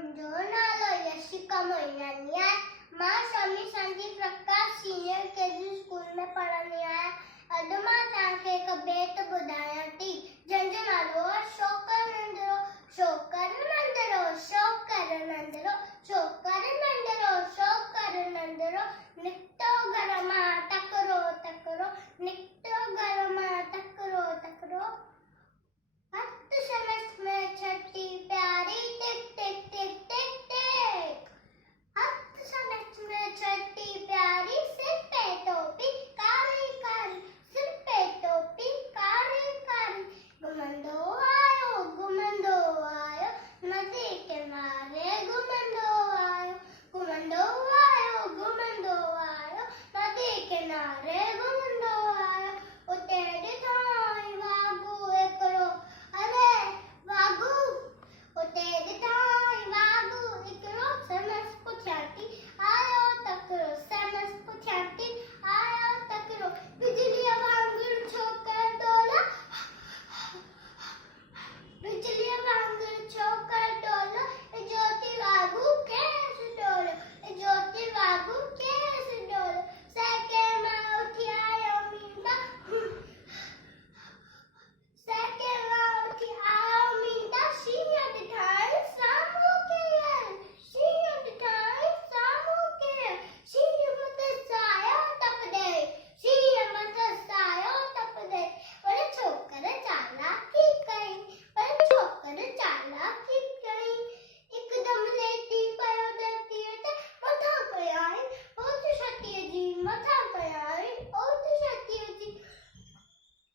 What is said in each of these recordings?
जो नालो यशिका मोइनानी है। माँ स्वामी संजी प्रकाश सीनियर केजी स्कूल में पढ़ने आया। अदमा ताके कबेत बुधाया थी जंजनालो शोकर नंदरो शोकर नंदरो शोकर नंदरो शोकर नंदरो शोकर नंदरो निकटो गरमा तकरो तकरो निकटो गरमा तकरो तकरो। हस्त समस्त में छठी प्यारी टिक टिक टिक टिक टिक। हस्त समस्त में छठी प्यारी सिर पे टोपी कारी कारी सिर पे टोपी कारी कारी। गुमंदो आयो नदी किनारे गुमंदो आयो नदी किनारे गुमंदो आयो। उतेरी थाई वागू एकरो अरे वागू उतेरी थाई वागू एकरो समस पुछाती आयो तकरो समस पुछाती आयो तकरो। बिजली वांगुर छोकर डोला बिजली वांगुर छोकर डोला ज्योति वागू कैसे डोलो ज्योति वागू कैसे डोलो। सके माँ उठी आयो मींदा सके माँ उठी आयो मींदा शिया दिखाई सामू के शिया दिखाई सामू के शिया मत सायो तप दे शिया मत सायो तप दे। पर छोकर चालाकी कई पर छोकर चालाकी कई एकदम लेटी पयो धरती ते मथा कयाई ओत सत्य जी मथा कयाई ओत सत्य जी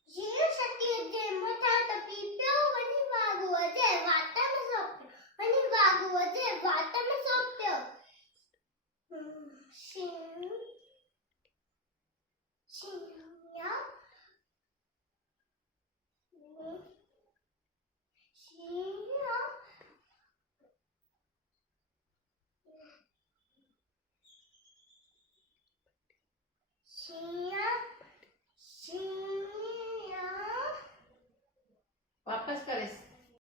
ये सत्य जी मथा तपी प्यो वनी वागु अजे वाटा में सोप्यो वनी वागु अजे वाटा में सोप्यो।